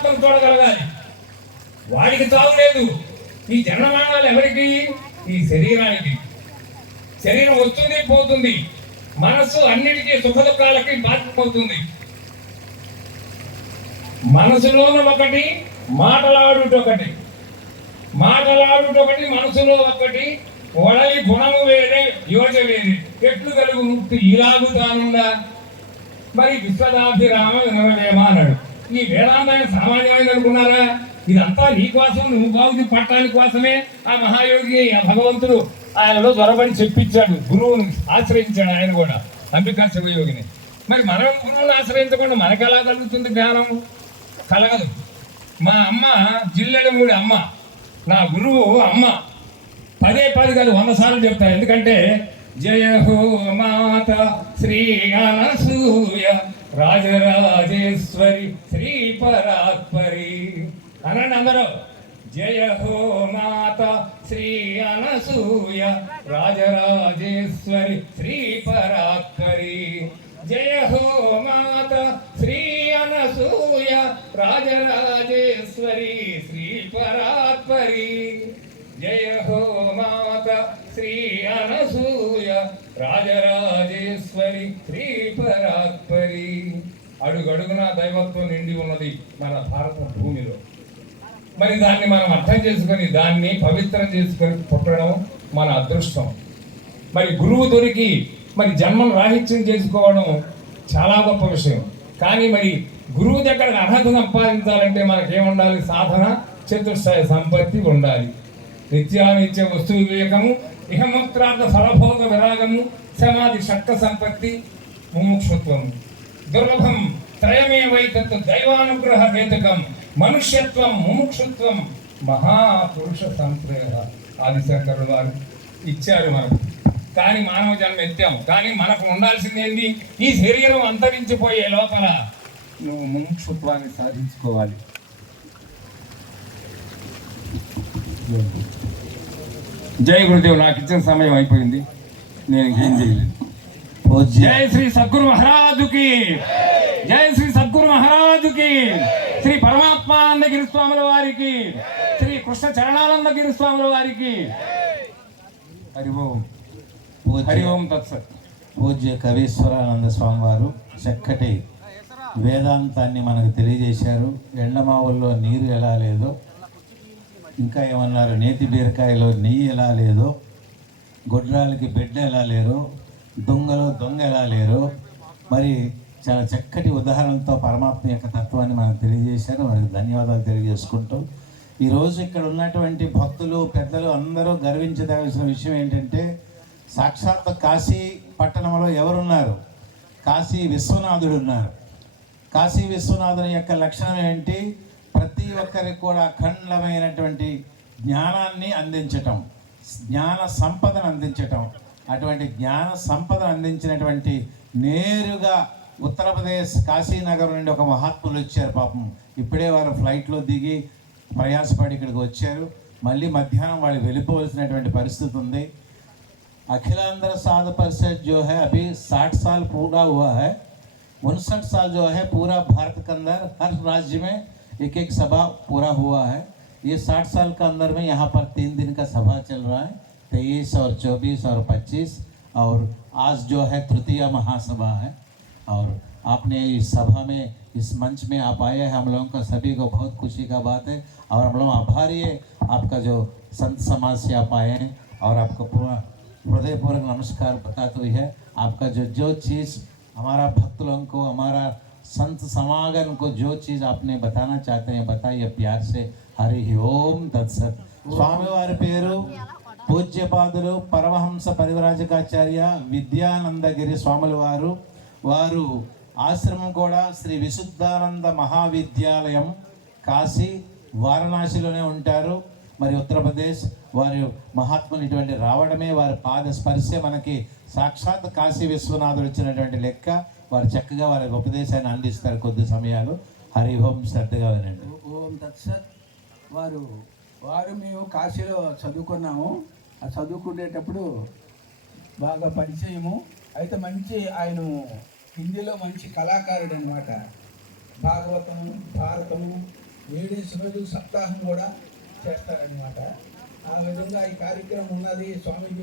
పరమాత్మను చూడగలగాలి. వాడికి తావు లేదు. ఈ జన్మమానాలు ఎవరికి? ఈ శరీరానికి. శరీరం వస్తుంది పోతుంది, మనస్సు అన్నిటికీ సుఖ దుఃఖాలకి బాధ్యమవుతుంది. మనసులోనూ ఒకటి, మాటలాడుటొకటి, మాటలాడుటొకటి, మనసులో ఒకటి. వడలి గుణము వేరే, యోచ వేరే. ఎట్లు కలుగు ముక్తి ఇలాగు తానుండా. మరి విశ్వదాభిరామ వినవలేమ అన్నాడు. ఈ వేదాంతాన్ని సామాన్యమైనది అనుకున్నారా? ఇదంతా నీ కోసం, నువ్వు బాగుంది పట్టడానికి కోసమే ఆ మహాయోగి, ఆ భగవంతుడు ఆయనలో త్వరబడి చెప్పించాడు. గురువుని ఆశ్రయించాడు ఆయన కూడా, అంబికా శివయోగిని. మరి మనం గురువుని ఆశ్రయించకుండా మనకు ఎలా కలుగుతుంది జ్ఞానం? కలగదు. మా అమ్మ జిల్లెడమూడి అమ్మ, నా గురువు అమ్మ. పదే కాదు 100 సార్లు చెప్తా. ఎందుకంటే జయ హో మాత శ్రీ అనసూయ రాజరాజేశ్వరి శ్రీ పరాత్పరి అనండి అందరూ. జయ హో మాత శ్రీ అనసూయ రాజరాజేశ్వరి శ్రీ పరాత్పరి. జయ హో మాత శ్రీ అనసూయ రాజరాజేశ్వరి శ్రీ పరాత్పరి. జయ హో మాత శ్రీ అనసూయ రాజరాజేశ్వరి శ్రీ పరాత్పరి. అడుగడుగునా దైవత్వం నిండి ఉన్నది మన భారత భూమిలో. మరి దాన్ని మనం అర్థం చేసుకొని, దాన్ని పవిత్రం చేసుకొని పుట్టడం మన అదృష్టం. మరి గురువు దొరికి మరి జన్మను రాహిత్యం చేసుకోవడం చాలా గొప్ప విషయం. కానీ మరి గురువు దగ్గర అర్హత సంపాదించాలంటే మనకేముండాలి? సాధన, చతుష్టయ సంపత్తి ఉండాలి. నిత్యానిత్య వస్తు వివేకము, ఇహముత్రార్థ ఫలభోగ విరాగము, సమాధి షట్క సంపత్తి, ముముక్షుత్వం. దుర్లభం త్రయమేవైతత్ దైవానుగ్రహ హేతుకం మనుష్యత్వం ముముక్షుత్వం మహాపురుష సంప్రేర. ఆదిశంకరుడు వారు ఇచ్చారు మనకు. కానీ మానవ జన్మ ఎత్తాం. కానీ మనకు ఉండాల్సింది ఏంటి? ఈ శరీరం అంతరించిపోయే లోపల నువ్వు ముముక్షుత్వాన్ని సాధించుకోవాలి. జై గురుదేవ్. నాకు ఇచ్చిన సమయం అయిపోయింది, నేను ఏం చేయలేదు. జై శ్రీ సద్గురు మహారాజుకి, జై శ్రీ సద్గురు మహారాజుకి, శ్రీ పరమాత్మానందగిరి స్వాముల వారికి, శ్రీ కృష్ణ చరణానందగిరి స్వాముల వారికి. హరి ఓం, హరి ఓం తత్సత్. పూజ్య కవీశ్వరానంద స్వామి వారు చక్కటి వేదాంతాన్ని మనకు తెలియజేశారు. ఎండమావుల్లో నీరు ఎలా లేదో, ఇంకా ఏమన్నారు, నేతి బీరకాయలో నెయ్యి ఎలా లేదో, గొడ్రాలకి బిడ్డ ఎలా లేరో, దొంగలో దొంగ ఎలా లేరో, మరి చాలా చక్కటి ఉదాహరణతో పరమాత్మ యొక్క తత్వాన్ని మనకు తెలియజేశారు. మనకు ధన్యవాదాలు తెలియజేసుకుంటూ, ఈరోజు ఇక్కడ ఉన్నటువంటి భక్తులు, పెద్దలు అందరూ గర్వించదలసిన విషయం ఏంటంటే, సాక్షాత్ కాశీ పట్టణంలో ఎవరున్నారు? కాశీ విశ్వనాథుడు ఉన్నారు. కాశీ విశ్వనాథుని యొక్క లక్షణం ఏంటి? ప్రతి ఒక్కరికి కూడా అఖండమైనటువంటి జ్ఞానాన్ని అందించటం, జ్ఞాన సంపదను అందించటం. అటువంటి జ్ఞాన సంపదను అందించినటువంటి నేరుగా ఉత్తరప్రదేశ్ కాశీనగరం నుండి ఒక మహాత్ములు వచ్చారు. పాపం ఇప్పుడే వారు ఫ్లైట్లో దిగి ప్రయాసపడి ఇక్కడికి వచ్చారు. మళ్ళీ మధ్యాహ్నం వాళ్ళు వెళ్ళిపోవలసినటువంటి పరిస్థితి ఉంది. अखिलांध्र साधु परिषद जो है अभी 60 साल पूरा हुआ है। 59 साल जो है पूरा भारत के अंदर हर राज्य में एक सभा पूरा हुआ है। ये 60 साल के अंदर में यहाँ पर 3 दिन का सभा चल रहा है, 23 और 24 और 25, और आज जो है तृतीय महासभा है। और आपने इस सभा में, इस मंच में आप आए हैं, हम लोगों का सभी को बहुत खुशी का बात है। और हम लोग आभारी है आपका जो संत समाज से आप आए हैं, और आपको पूरा हृदयपूर्वक नमस्कार बताते हुए है। आपका जो चीज़ हमारा भक्त लोगों को, हमारा संत समागम को जो चीज़ आपने बताना चाहते हैं बताइए प्यार से। हरि ओम तत्सत। स्वामी वाరి పేరు పూజ్యపాదులు పరమహంస పరివ్రాజకాచార్య విద్యానందగిరి స్వాముల వారు. వారు ఆశ్రమం కూడా శ్రీ విశుద్ధానంద మహావిద్యాలయం కాశీ వారణాసిలోనే ఉంటారు. మరి ఉత్తరప్రదేశ్ వారి మహాత్ములు ఇటువంటి రావడమే, వారి పాద స్పర్శే మనకి సాక్షాత్ కాశీ విశ్వనాథుడు ఇచ్చినటువంటి లెక్క. వారు చక్కగా వారి ఉపదేశాన్ని అందిస్తారు కొద్ది సమయాలు. హరి ఓం, శ్రద్ధగా వినండి. ఓం తత్సత్. వారు మేము కాశీలో చదువుకున్నాము. ఆ చదువుకునేటప్పుడు బాగా పరిచయము. అయితే మంచి ఆయన హిందీలో మంచి కళాకారుడు అన్నమాట. భాగవతము, భారతము, ఏడు రోజులు సప్తాహం కూడా చేస్తారనమాట. ఆ విధంగా ఈ కార్యక్రమం ఉన్నది. స్వామీజీ